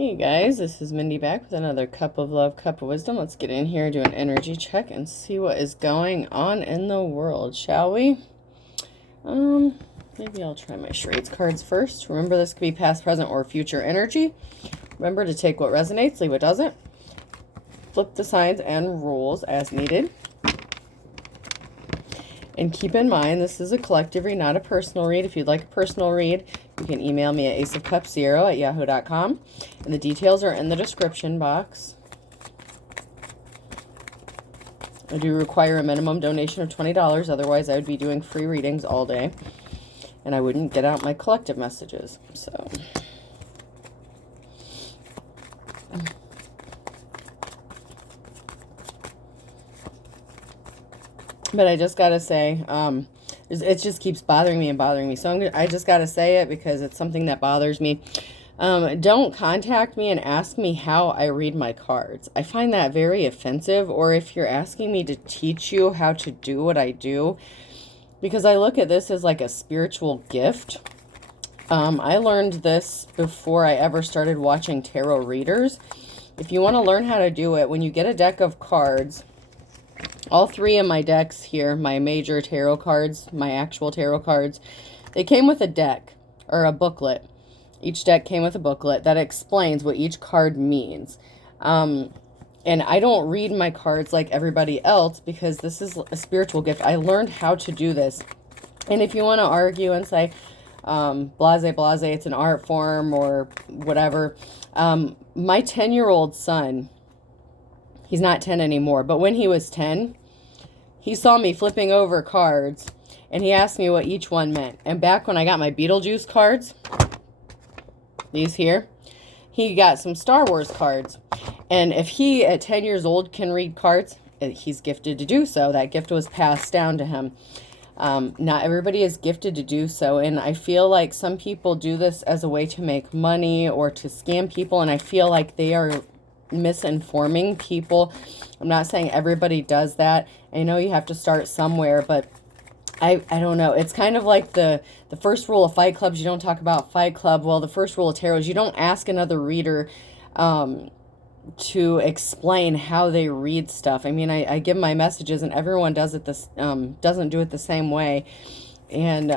Hey guys, this is Mindy back with another cup of love, cup of wisdom. Let's get in here, do an energy check, and see what is going on in the world, shall we? Maybe I'll try my charades cards first. Remember, this could be past, present, or future energy. Remember to take what resonates, leave what doesn't. Flip the signs and rules as needed. And keep in mind, this is a collective read, not a personal read. If you'd like a personal read, you can email me at aceofcups0@yahoo.com. And the details are in the description box. I do require a minimum donation of $20. Otherwise, I would be doing free readings all day. And I wouldn't get out my collective messages. So... But I just got to say, it just keeps bothering me and bothering me. So I just got to say it because it's something that bothers me. Don't contact me and ask me how I read my cards. I find that very offensive. Or if you're asking me to teach you how to do what I do, because I look at this as like a spiritual gift. I learned this before I ever started watching tarot readers. If you want to learn how to do it, when you get a deck of cards... All three of my decks here, my major tarot cards, my actual tarot cards, they came with a deck or a booklet. Each deck came with a booklet that explains what each card means. And I don't read my cards like everybody else because this is a spiritual gift. I learned how to do this. And if you want to argue and say, blase, blase, it's an art form or whatever, my 10-year-old son, he's not 10 anymore, but when he was 10, he saw me flipping over cards, and he asked me what each one meant. And back when I got my Beetlejuice cards, these here, he got some Star Wars cards. And if he, at 10 years old, can read cards, he's gifted to do so. That gift was passed down to him. Not everybody is gifted to do so, and I feel like some people do this as a way to make money or to scam people, and I feel like they are misinforming people. I'm not saying everybody does that. I know you have to start somewhere, but I don't know. It's kind of like the first rule of Fight Clubs. You don't talk about Fight Club. Well, the first rule of tarot is you don't ask another reader to explain how they read stuff. I mean, I give my messages and everyone does it doesn't do it the same way. And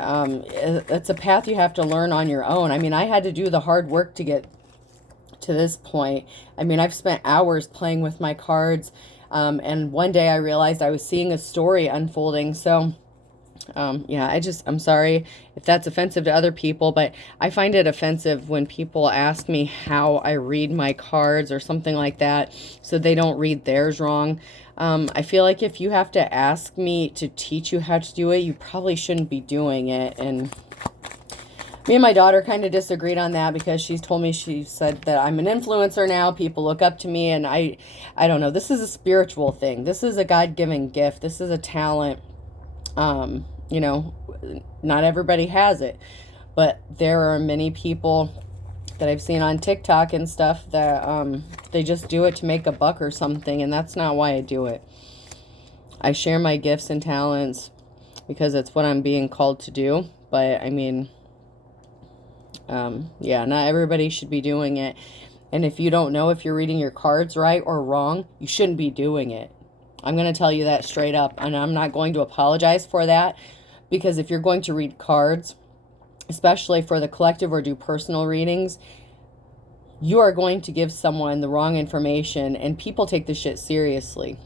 it's a path you have to learn on your own. I mean, I had to do the hard work to get to this point. I mean, I've spent hours playing with my cards, and one day I realized I was seeing a story unfolding. So yeah, I'm sorry if that's offensive to other people, but I find it offensive when people ask me how I read my cards or something like that, so they don't read theirs wrong. I feel like if you have to ask me to teach you how to do it, you probably shouldn't be doing it. And me and my daughter kind of disagreed on that because she said that I'm an influencer now. People look up to me, and I don't know. This is a spiritual thing. This is a God-given gift. This is a talent. You know, not everybody has it, but there are many people that I've seen on TikTok and stuff that they just do it to make a buck or something, and that's not why I do it. I share my gifts and talents because it's what I'm being called to do, but I mean... yeah, not everybody should be doing it. And if you don't know if you're reading your cards right or wrong, you shouldn't be doing it. I'm going to tell you that straight up, and I'm not going to apologize for that, because if you're going to read cards, especially for the collective or do personal readings, you are going to give someone the wrong information, and people take this shit seriously.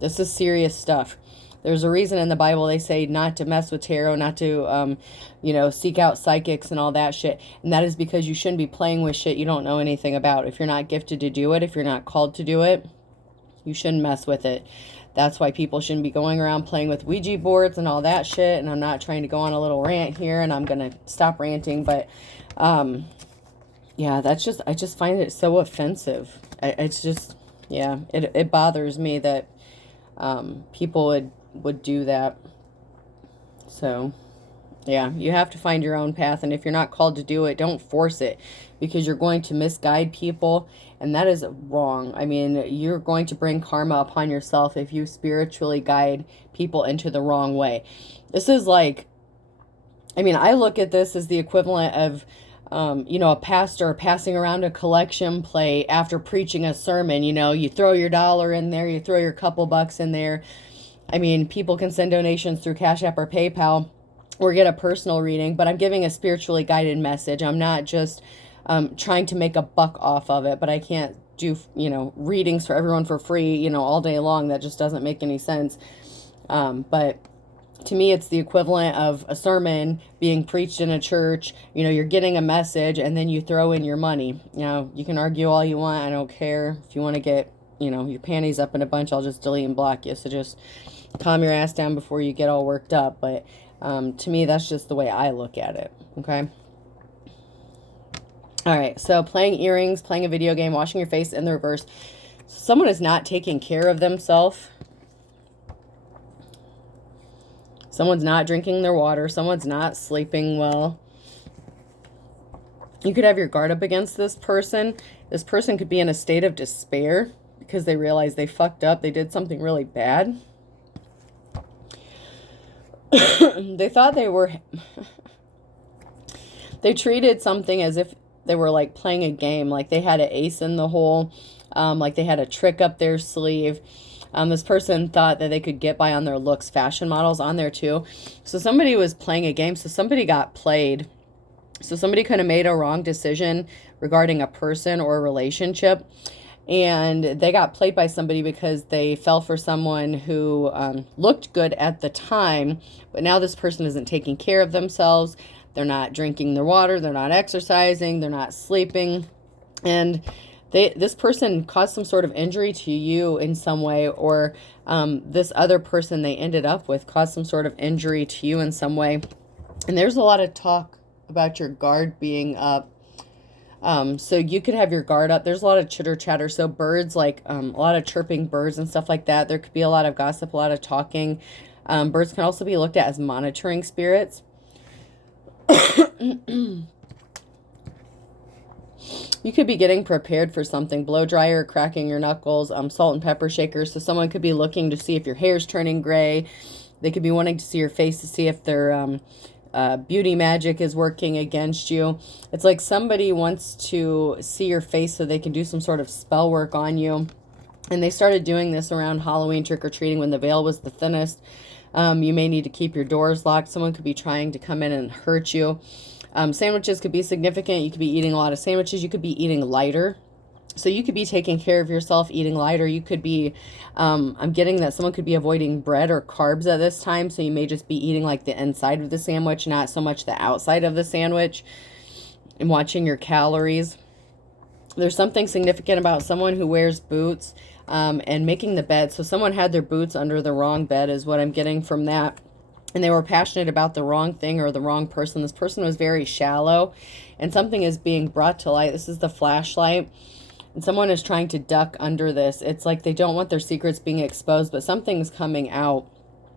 This is serious stuff. There's a reason in the Bible they say not to mess with tarot, not to, seek out psychics and all that shit. And that is because you shouldn't be playing with shit you don't know anything about. If you're not gifted to do it, if you're not called to do it, you shouldn't mess with it. That's why people shouldn't be going around playing with Ouija boards and all that shit. And I'm not trying to go on a little rant here, and I'm going to stop ranting. But, yeah, I just find it so offensive. It's just, yeah, it bothers me that people would do that. So yeah, you have to find your own path, and if you're not called to do it, don't force it, because you're going to misguide people, and that is wrong. I mean, you're going to bring karma upon yourself if you spiritually guide people into the wrong way. This is like, I mean, I look at this as the equivalent of you know, a pastor passing around a collection plate after preaching a sermon. You know, you throw your dollar in there, you throw your couple bucks in there. I mean, people can send donations through Cash App or PayPal or get a personal reading, but I'm giving a spiritually guided message. I'm not just trying to make a buck off of it, but I can't do, you know, readings for everyone for free, you know, all day long. That just doesn't make any sense. But to me, it's the equivalent of a sermon being preached in a church. You know, you're getting a message and then you throw in your money. You know, you can argue all you want. I don't care. If you want to get, you know, your panties up in a bunch, I'll just delete and block you. So just calm your ass down before you get all worked up. But to me, that's just the way I look at it. Okay. All right. So playing earrings, playing a video game, washing your face in the reverse. Someone is not taking care of themselves. Someone's not drinking their water. Someone's not sleeping well. You could have your guard up against this person. This person could be in a state of despair because they realize they fucked up. They did something really bad. They thought they were... They treated something as if they were like playing a game. Like they had an ace in the hole. Like they had a trick up their sleeve. This person thought that they could get by on their looks. Fashion models on there too. So somebody was playing a game. So somebody got played. So somebody could have made a wrong decision regarding a person or a relationship. And they got played by somebody because they fell for someone who looked good at the time. But now this person isn't taking care of themselves. They're not drinking their water. They're not exercising. They're not sleeping. And this person caused some sort of injury to you in some way, or this other person they ended up with caused some sort of injury to you in some way. And there's a lot of talk about your guard being up. So you could have your guard up. There's a lot of chitter chatter. So birds, like a lot of chirping birds and stuff like that. There could be a lot of gossip, a lot of talking. Birds can also be looked at as monitoring spirits. You could be getting prepared for something. Blow dryer, cracking your knuckles, salt and pepper shakers. So someone could be looking to see if your hair's turning gray. They could be wanting to see your face to see if their beauty magic is working against you. It's like somebody wants to see your face so they can do some sort of spell work on you. And they started doing this around Halloween trick-or-treating when the veil was the thinnest. You may need to keep your doors locked. Someone could be trying to come in and hurt you. Sandwiches could be significant. You could be eating a lot of sandwiches. You could be eating lighter. So you could be taking care of yourself, eating lighter. You could be, I'm getting that someone could be avoiding bread or carbs at this time. So you may just be eating like the inside of the sandwich, not so much the outside of the sandwich, and watching your calories. There's something significant about someone who wears boots and making the bed. So someone had their boots under the wrong bed is what I'm getting from that. And they were passionate about the wrong thing or the wrong person. This person was very shallow, and something is being brought to light. This is the flashlight, and someone is trying to duck under this. It's like they don't want their secrets being exposed, but something's coming out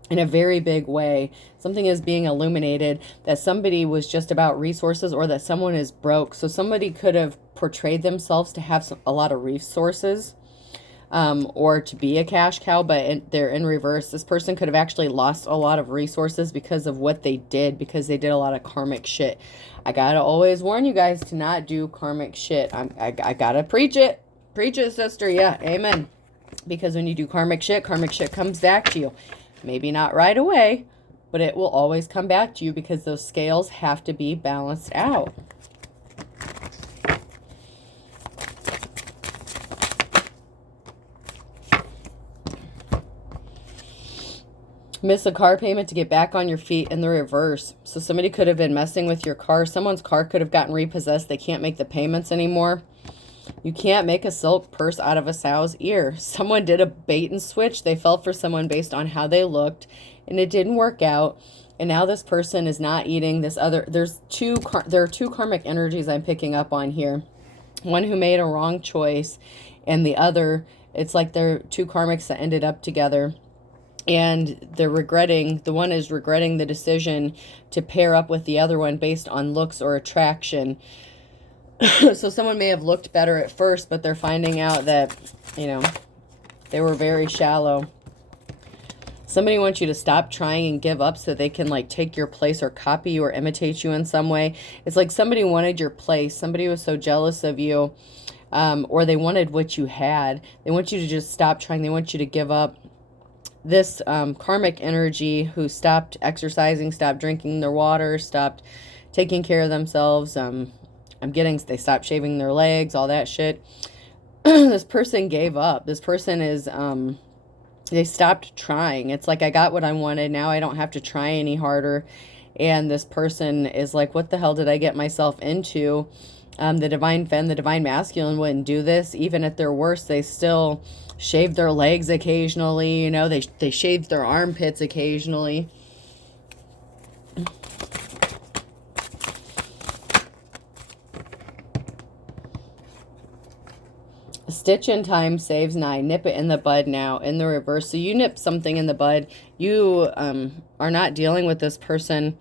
in a very big way. Something is being illuminated, that somebody was just about resources, or that someone is broke. So somebody could have portrayed themselves to have a lot of resources, or to be a cash cow, but they're in reverse. This person could have actually lost a lot of resources because of what they did, because they did a lot of karmic shit. I gotta always warn you guys to not do karmic shit. I gotta preach it. Preach it, sister. Yeah, amen. Because when you do karmic shit comes back to you. Maybe not right away, but it will always come back to you, because those scales have to be balanced out. Miss a car payment to get back on your feet in the reverse. So somebody could have been messing with your car. Someone's car could have gotten repossessed. They can't make the payments anymore. You can't make a silk purse out of a sow's ear. Someone did a bait and switch. They fell for someone based on how they looked, and it didn't work out. And now this person is not eating this other. There are two karmic energies I'm picking up on here. One who made a wrong choice, and the other, it's like they're two karmics that ended up together. And they're regretting, the one is regretting the decision to pair up with the other one based on looks or attraction. So someone may have looked better at first, but they're finding out that, you know, they were very shallow. Somebody wants you to stop trying and give up so they can like take your place or copy you or imitate you in some way. It's like somebody wanted your place. Somebody was so jealous of you, or they wanted what you had. They want you to just stop trying. They want you to give up. This karmic energy who stopped exercising, stopped drinking their water, stopped taking care of themselves. They stopped shaving their legs, all that shit. This person gave up. This person is, they stopped trying. It's like, I got what I wanted. Now I don't have to try any harder. And this person is like, what the hell did I get myself into? The divine femme, the divine masculine wouldn't do this. Even at their worst, they still shave their legs occasionally. You know, they shave their armpits occasionally. A stitch in time saves 9. Nip it in the bud now, in the reverse. So you nip something in the bud. You are not dealing with this person,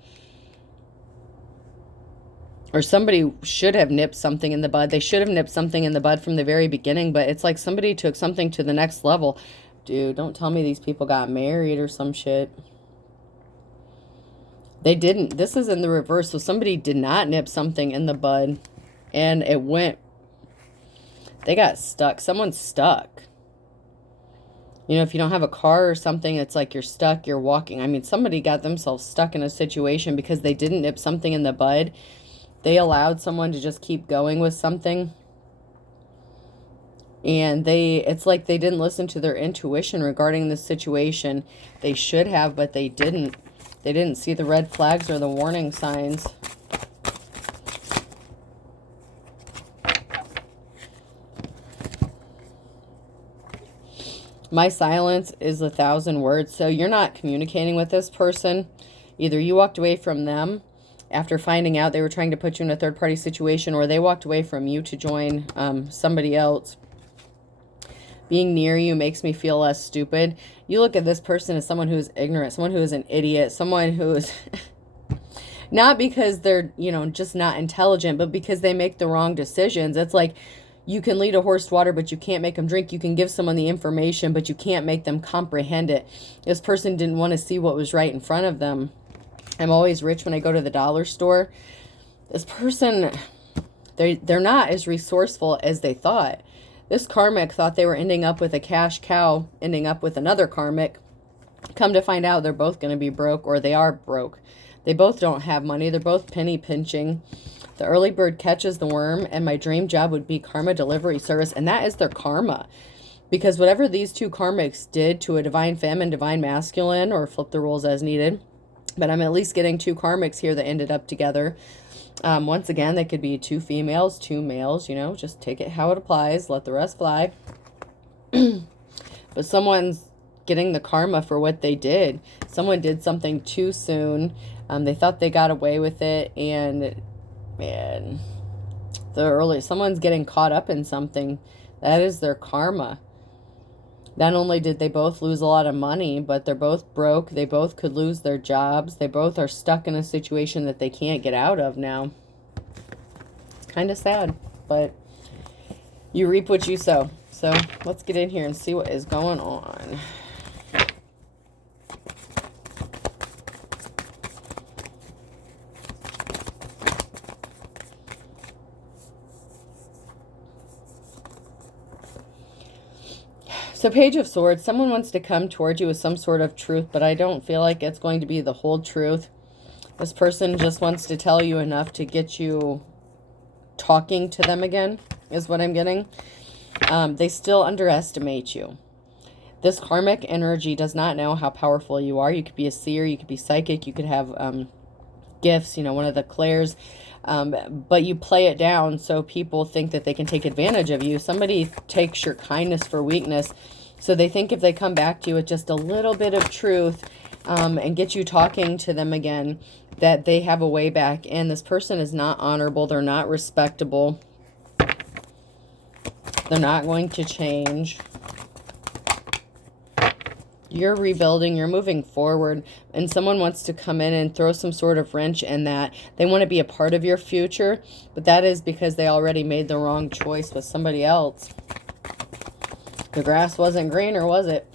or somebody should have nipped something in the bud. They should have nipped something in the bud from the very beginning, but it's like somebody took something to the next level. Dude, don't tell me these people got married or some shit. They didn't. This is in the reverse. So somebody did not nip something in the bud, and it went. They got stuck. Someone's stuck. You know, if you don't have a car or something, it's like you're stuck, you're walking. I mean, somebody got themselves stuck in a situation because they didn't nip something in the bud. They allowed someone to just keep going with something. And it's like they didn't listen to their intuition regarding the situation. They should have, but they didn't. They didn't see the red flags or the warning signs. My silence is 1,000 words. So you're not communicating with this person. Either you walked away from them after finding out they were trying to put you in a third-party situation, or they walked away from you to join somebody else. Being near you makes me feel less stupid. You look at this person as someone who is ignorant, someone who is an idiot, someone who is... not because they're, you know, just not intelligent, but because they make the wrong decisions. It's like, you can lead a horse to water, but you can't make them drink. You can give someone the information, but you can't make them comprehend it. This person didn't want to see what was right in front of them. I'm always rich when I go to the dollar store. This person, they're not as resourceful as they thought. This karmic thought they were ending up with a cash cow, ending up with another karmic. Come to find out, they're both going to be broke, or they are broke. They both don't have money. They're both penny pinching. The early bird catches the worm, and my dream job would be karma delivery service. And that is their karma. Because whatever these two karmics did to a divine femme and divine masculine, or flip the roles as needed, but I'm at least getting two karmics here that ended up together. Once again, they could be 2 females, 2 males, you know, just take it how it applies, let the rest fly. But someone's getting the karma for what they did. Someone did something too soon. They thought they got away with it, and man, someone's getting caught up in something. That is their karma. Not only did they both lose a lot of money, but they're both broke. They both could lose their jobs. They both are stuck in a situation that they can't get out of now. It's kind of sad, but you reap what you sow. So let's get in here and see what is going on. So Page of Swords, someone wants to come towards you with some sort of truth, but I don't feel like it's going to be the whole truth. This person just wants to tell you enough to get you talking to them again, is what I'm getting. They still underestimate you. This karmic energy does not know how powerful you are. You could be a seer, you could be psychic, you could have gifts, you know, one of the clairs. But you play it down so people think that they can take advantage of you. Somebody takes your kindness for weakness. So they think if they come back to you with just a little bit of truth and get you talking to them again, that they have a way back. And this person is not honorable. They're not respectable. They're not going to change. You're rebuilding, you're moving forward, and someone wants to come in and throw some sort of wrench in that. They want to be a part of your future, but that is because they already made the wrong choice with somebody else. The grass wasn't greener, was it?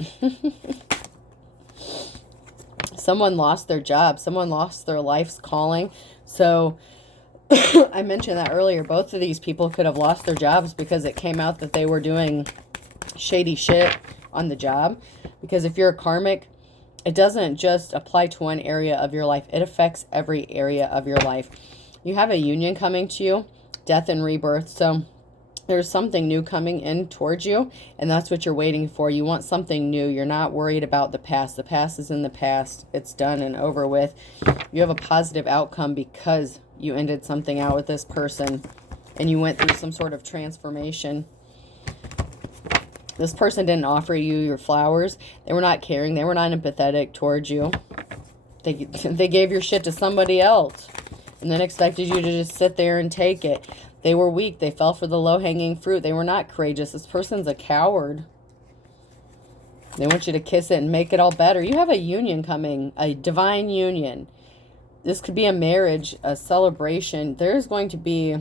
Someone lost their job. Someone lost their life's calling. So I mentioned that earlier. Both of these people could have lost their jobs because it came out that they were doing shady shit on the job. Because if you're a karmic, it doesn't just apply to one area of your life. It affects every area of your life. You have a union coming to you, death and rebirth. So there's something new coming in towards you, and that's what you're waiting for. You want something new. You're not worried about the past. The past is in the past. It's done and over with. You have a positive outcome because you ended something out with this person, and you went through some sort of transformation. This person didn't offer you your flowers. They were not caring. They were not empathetic towards you. They gave your shit to somebody else and then expected you to just sit there and take it. They were weak. They fell for the low-hanging fruit. They were not courageous. This person's a coward. They want you to kiss it and make it all better. You have a union coming, a divine union. This could be a marriage, a celebration. There's going to be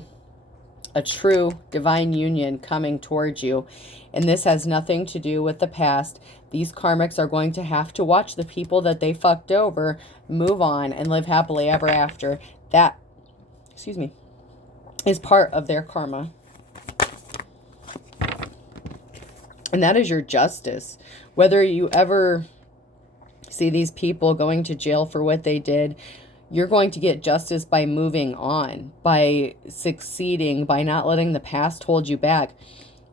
a true divine union coming towards you. And this has nothing to do with the past. These karmics are going to have to watch the people that they fucked over move on and live happily ever after. That, excuse me, is part of their karma. And that is your justice. Whether you ever see these people going to jail for what they did, you're going to get justice by moving on, by succeeding, by not letting the past hold you back.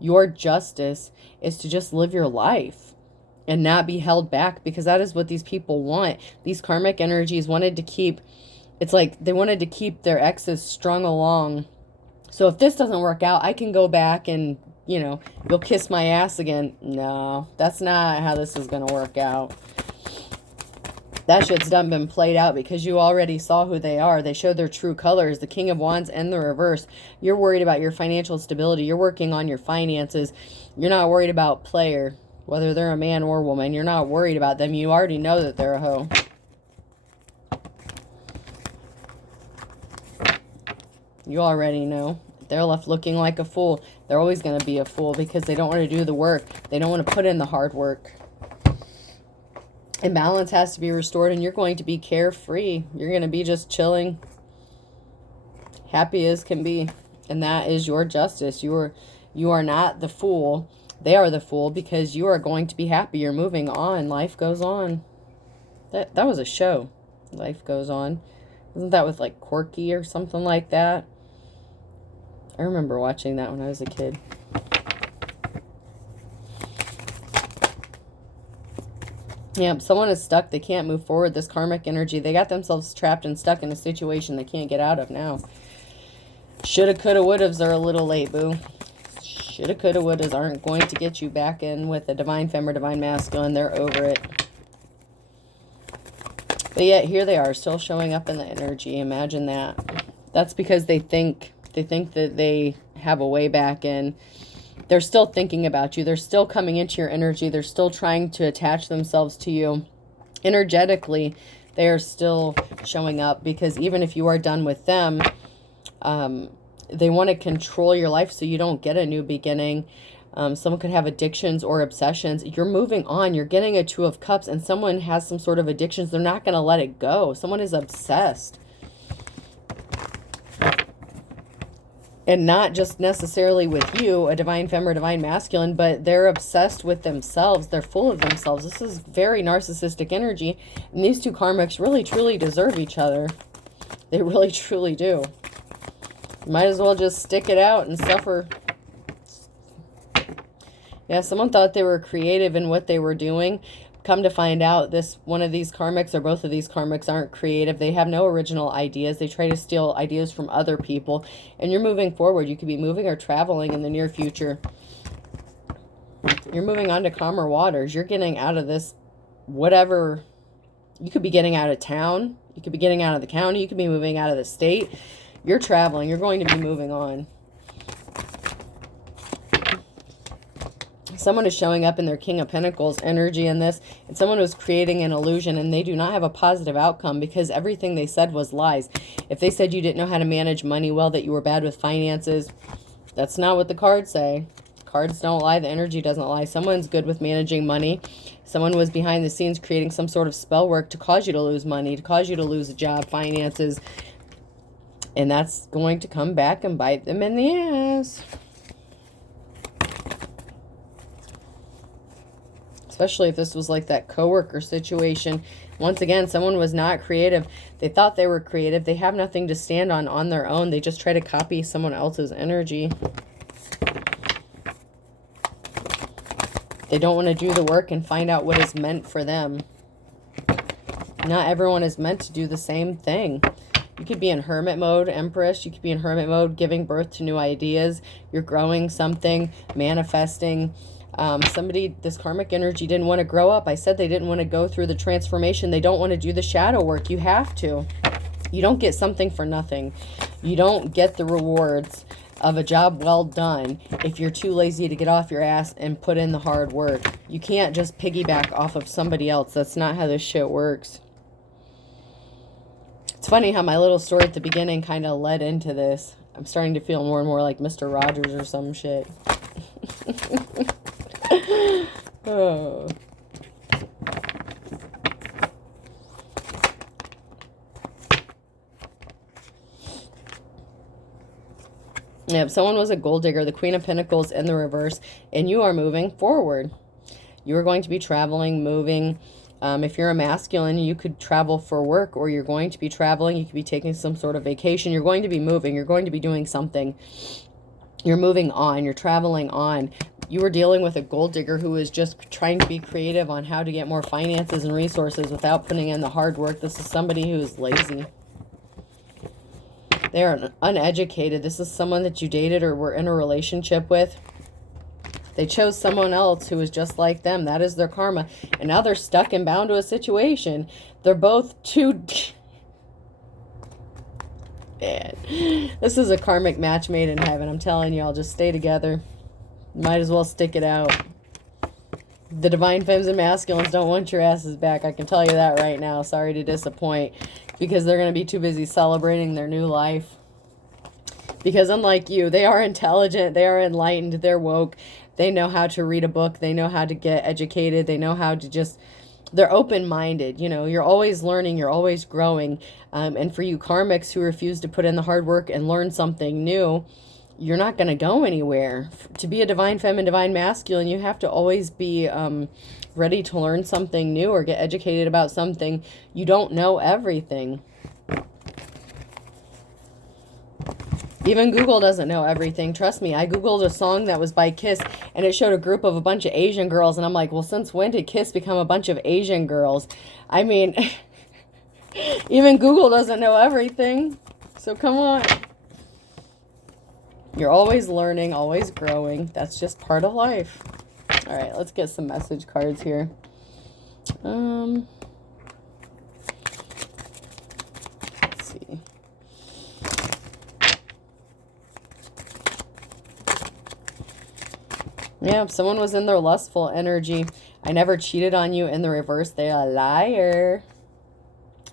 Your justice is to just live your life and not be held back, because that is what these people want. These karmic energies wanted to keep, it's like they wanted to keep their exes strung along. So if this doesn't work out, I can go back and, you know, you'll kiss my ass again. No, that's not how this is going to work out. That shit's done been played out, because you already saw who they are. They showed their true colors, the King of Wands and the reverse. You're worried about your financial stability. You're working on your finances. You're not worried about player, whether they're a man or woman. You're not worried about them. You already know that they're a hoe. You already know. They're left looking like a fool. They're always going to be a fool because they don't want to do the work. They don't want to put in the hard work. And balance has to be restored, and you're going to be carefree. You're going to be just chilling, happy as can be. And that is your justice. You are not the fool. They are the fool, because you are going to be happy. You're moving on. Life goes on. That was a show. Life Goes On. Wasn't that with like Corky or something like that? I remember watching that when I was a kid. Yep, someone is stuck. They can't move forward. This karmic energy, they got themselves trapped and stuck in a situation they can't get out of now. Shoulda, coulda, wouldas are a little late, boo. Shoulda, coulda, wouldas aren't going to get you back in with a divine femme or divine masculine. They're over it. But yet, here they are, still showing up in the energy. Imagine that. That's because they think that they have a way back in. They're still thinking about you. They're still coming into your energy. They're still trying to attach themselves to you. Energetically, they are still showing up, because even if you are done with them, they want to control your life so you don't get a new beginning. Someone could have addictions or obsessions. You're moving on. You're getting a Two of Cups, and someone has some sort of addictions. They're not going to let it go. Someone is obsessed. And not just necessarily with you, a divine femme or divine masculine, but they're obsessed with themselves. They're full of themselves. This is very narcissistic energy. And these two karmics really, truly deserve each other. They really, truly do. You might as well just stick it out and suffer. Yeah, someone thought they were creative in what they were doing. Come to find out, one of these karmics or both of these karmics aren't creative. They have no original ideas. They try to steal ideas from other people. And you're moving forward. You could be moving or traveling in the near future. You're moving on to calmer waters. You're getting out of this, whatever. You could be getting out of town. You could be getting out of the county. You could be moving out of the state. You're traveling. You're going to be moving on. Someone is showing up in their King of Pentacles energy in this, and someone was creating an illusion, and they do not have a positive outcome because everything they said was lies. If they said you didn't know how to manage money well, that you were bad with finances, that's not what the cards say. cards don't lie. The energy doesn't lie. Someone's good with managing money. Someone was behind the scenes creating some sort of spell work to cause you to lose money, to cause you to lose a job, finances. And that's going to come back and bite them in the ass. Especially if this was like that coworker situation. Once again, someone was not creative. They thought they were creative. They have nothing to stand on their own. They just try to copy someone else's energy. They don't want to do the work and find out what is meant for them. Not everyone is meant to do the same thing. You could be in hermit mode, Empress. You could be in hermit mode, giving birth to new ideas. You're growing something, manifesting. Somebody, this karmic energy didn't want to grow up. I said they didn't want to go through the transformation. They don't want to do the shadow work. You have to. You don't get something for nothing. You don't get the rewards of a job well done if you're too lazy to get off your ass and put in the hard work. You can't just piggyback off of somebody else. That's not how this shit works. It's funny how my little story at the beginning kind of led into this. I'm starting to feel more and more like Mr. Rogers or some shit. Oh. Yeah, if someone was a gold digger, the Queen of Pentacles in the reverse, and you are moving forward. You are going to be traveling, moving. If you're a masculine, you could travel for work, or you're going to be traveling. You could be taking some sort of vacation. You're going to be moving. You're going to be doing something. You're moving on. You're traveling on. You were dealing with a gold digger who was just trying to be creative on how to get more finances and resources without putting in the hard work. This is somebody who is lazy. They are uneducated. This is someone that you dated or were in a relationship with. They chose someone else who was just like them. That is their karma. And now they're stuck and bound to a situation. They're both too... Man. This is a karmic match made in heaven. I'm telling you, I'll just stay together. Might as well stick it out. The divine femmes and masculines don't want your asses back. I can tell you that right now. Sorry to disappoint. Because they're going to be too busy celebrating their new life. Because unlike you, they are intelligent. They are enlightened. They're woke. They know how to read a book. They know how to get educated. They know how to just... They're open-minded. You know, you're always learning. You're always growing. And for you karmics who refuse to put in the hard work and learn something new, you're not going to go anywhere. To be a divine femme and divine masculine, you have to always be ready to learn something new or get educated about something. You don't know everything. Even Google doesn't know everything. Trust me, I Googled a song that was by Kiss, and it showed a group of a bunch of Asian girls, and I'm like, well, since when did Kiss become a bunch of Asian girls? I mean, even Google doesn't know everything. So come on. You're always learning, always growing. That's just part of life. All right, let's get some message cards here. Let's see. Yeah, if someone was in their lustful energy, I never cheated on you in the reverse. They're a liar.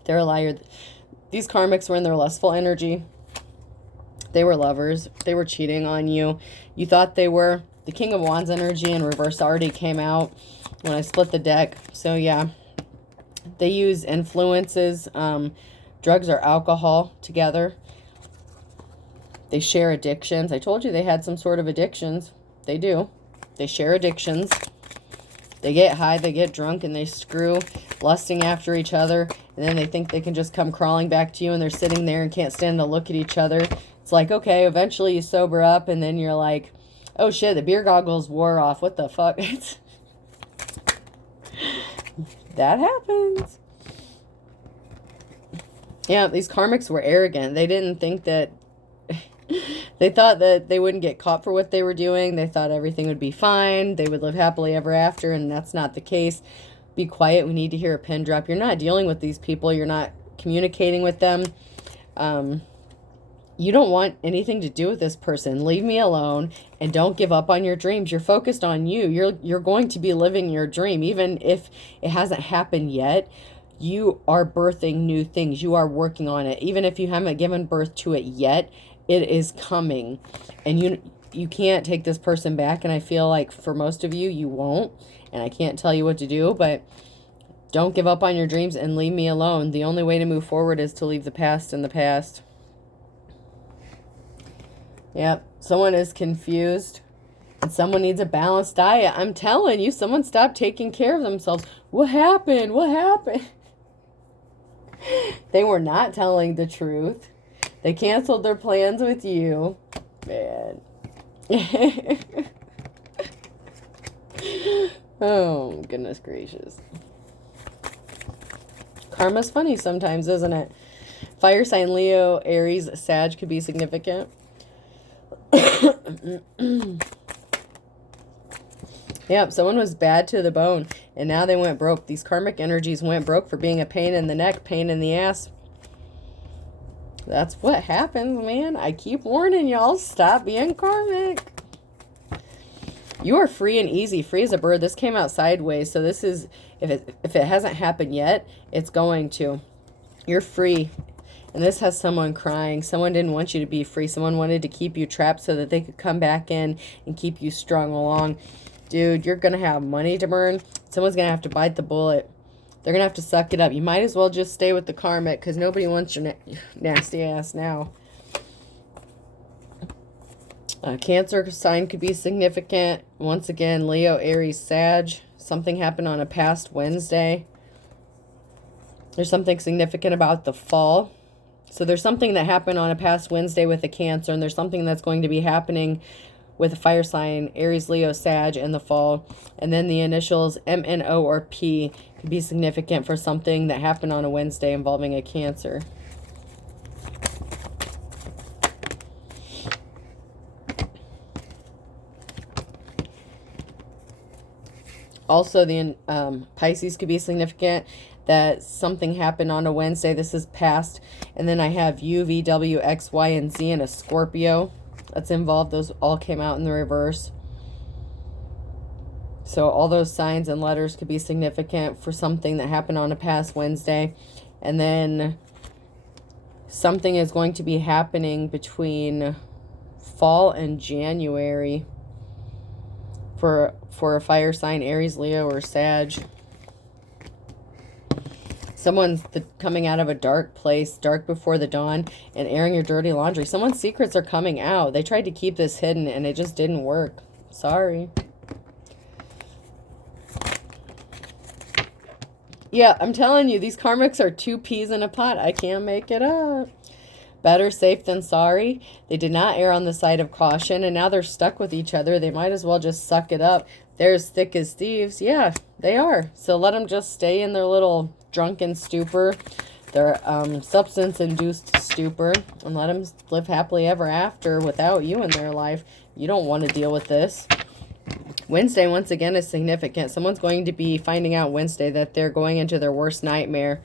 They're a liar. These karmics were in their lustful energy. They were lovers. They were cheating on you. You thought they were. The King of Wands energy in reverse already came out when I split the deck. So, yeah. They use influences, drugs or alcohol together. They share addictions. I told you they had some sort of addictions. They do. They share addictions. They get high, they get drunk, and they screw, lusting after each other. And then they think they can just come crawling back to you, and they're sitting there and can't stand to look at each other. It's like, okay, eventually you sober up, and then you're like, oh shit, the beer goggles wore off. What the fuck? That happens. Yeah, these karmics were arrogant. They didn't think that... They thought that they wouldn't get caught for what they were doing. They thought everything would be fine. They would live happily ever after, and that's not the case. Be quiet. We need to hear a pin drop. You're not dealing with these people. You're not communicating with them. You don't want anything to do with this person. Leave me alone, and don't give up on your dreams. You're focused on you. You're going to be living your dream, even if it hasn't happened yet. You are birthing new things. You are working on it. Even if you haven't given birth to it yet, it is coming. And you can't take this person back, and I feel like for most of you, you won't, and I can't tell you what to do, but don't give up on your dreams and leave me alone. The only way to move forward is to leave the past in the past. Yep, someone is confused, and someone needs a balanced diet. I'm telling you, someone stopped taking care of themselves. What happened? What happened? They were not telling the truth. They canceled their plans with you. Man. Oh, goodness gracious. Karma's funny sometimes, isn't it? Fire sign Leo, Aries, Sag could be significant. Yep, someone was bad to the bone, and now they went broke. These karmic energies went broke for being a pain in the neck, pain in the ass. That's what happens, man. I keep warning y'all, stop being karmic. You are free and easy, free as a bird. This came out sideways, so this is, if it hasn't happened yet, it's going to. You're free. And this has someone crying. Someone didn't want you to be free. Someone wanted to keep you trapped so that they could come back in and keep you strung along. Dude, you're going to have money to burn. Someone's going to have to bite the bullet. They're going to have to suck it up. You might as well just stay with the karmic because nobody wants your nasty ass now. Cancer sign could be significant. Once again, Leo, Aries, Sag. Something happened on a past Wednesday. There's something significant about the fall. So there's something that happened on a past Wednesday with a Cancer, and there's something that's going to be happening with a fire sign, Aries, Leo, Sag in the fall. And then the initials MNO or P could be significant for something that happened on a Wednesday involving a Cancer. Also, the Pisces could be significant that something happened on a Wednesday. This is past. And then I have U, V, W, X, Y, and Z and a Scorpio that's involved. Those all came out in the reverse. So all those signs and letters could be significant for something that happened on a past Wednesday. And then something is going to be happening between fall and January for a fire sign, Aries, Leo, or Sag. Someone's coming out of a dark place, dark before the dawn, and airing your dirty laundry. Someone's secrets are coming out. They tried to keep this hidden, and it just didn't work. Sorry. Yeah, I'm telling you, these karmics are two peas in a pot. I can't make it up. Better safe than sorry. They did not err on the side of caution, and now they're stuck with each other. They might as well just suck it up. They're as thick as thieves. Yeah, they are. So let them just stay in their little drunken stupor, their substance-induced stupor, and let them live happily ever after without you in their life. You don't want to deal with this. Wednesday, once again, is significant. Someone's going to be finding out Wednesday that they're going into their worst nightmare.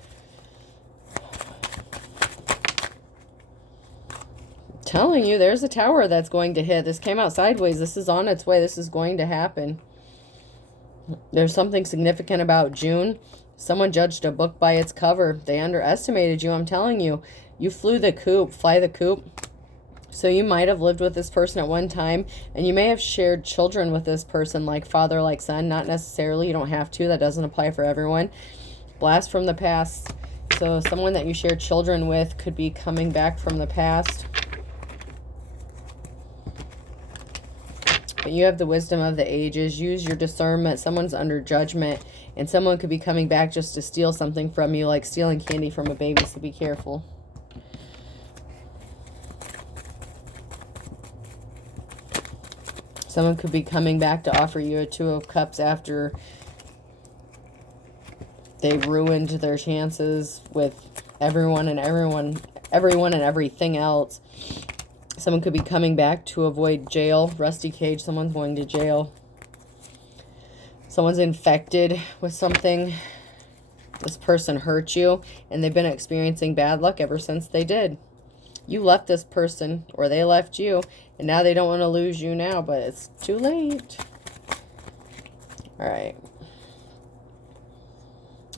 Telling you, there's a tower that's going to hit. This came out sideways. This is on its way. This is going to happen. There's something significant about June. Someone judged a book by its cover. They underestimated you. I'm telling you, you flew the coop, fly the coop. So you might have lived with this person at one time, and you may have shared children with this person, like father, like son. Not necessarily. You don't have to. That doesn't apply for everyone. Blast from the past. So someone that you shared children with could be coming back from the past. But you have the wisdom of the ages. Use your discernment. Someone's under judgment, and someone could be coming back just to steal something from you, like stealing candy from a baby, so be careful. Someone could be coming back to offer you a Two of Cups after they ruined their chances with everyone and everything else. Someone could be coming back to avoid jail. Rusty cage. Someone's going to jail. Someone's infected with something. This person hurt you, and they've been experiencing bad luck ever since they did. You left this person, or they left you, and now they don't want to lose you now, but it's too late. All right.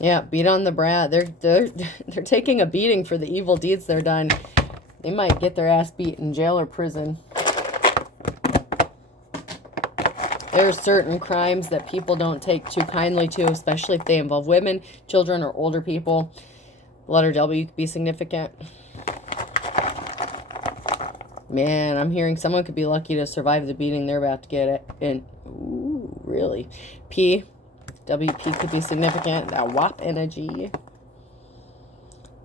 Yeah, beat on the brat. They're taking a beating for the evil deeds they're done. They might get their ass beat in jail or prison. There are certain crimes that people don't take too kindly to, especially if they involve women, children, or older people. The letter W could be significant. Man, I'm hearing someone could be lucky to survive the beating they're about to get it. And, ooh, really? P, WP could be significant. That WAP energy.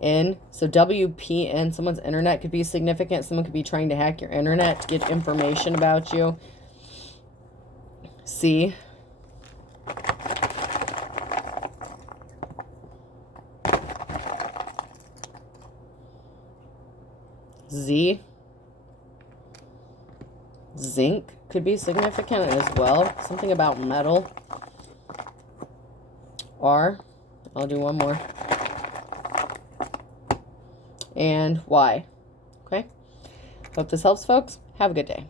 N, so WPN, someone's internet could be significant. Someone could be trying to hack your internet to get information about you. C, Z, zinc could be significant as well. Something about metal. R, I'll do one more. And Y. Okay? Hope this helps, folks. Have a good day.